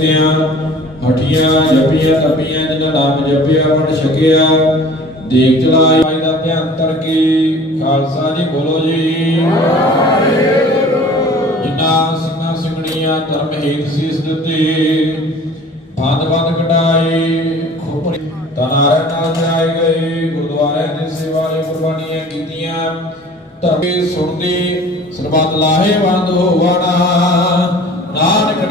ਮੁਕਤਿਆਂ ਹਠੀਆਂ ਜਪੀਆਂ, ਤਪੀਆਂ ਜਿਨ੍ਹਾਂ ਨਾਮ ਜਪਿਆ ਪੜ ਛਕਿਆ, ਦੇਖ ਚਲਾਈ ਮਾਈ ਦਾ ਧਿਆਨ ਤਰ ਖਾਲਸਾ ਜੀ ਬੋਲੋ ਜੀ। ਜਿਨ੍ਹਾਂ ਸਿੰਘਾਂ ਸਿੰਘਣੀਆਂ ਧਰਮ ਹੇਤ ਸੀਸ ਦਿੱਤੇ। ਬੰਦ ਬੰਦ ਕਟਾਏ ਖੋਪੜੀ ਤਨਾਰੇ ਨਾਲ ਜਾਏ ਗਏ। ਗੁਰਦੁਆਰਿਆਂ ਦੇ ਸੇਵਾ ਲਈ ਕੁਰਬਾਨੀਆਂ ਕੀਤੀਆਂ। ਧਰਮੇ ਸੁਣਦੇ ਸਰਬੱਤ ਲਾਹੇ ਹੋਵਣਾ ਨਾਨਕ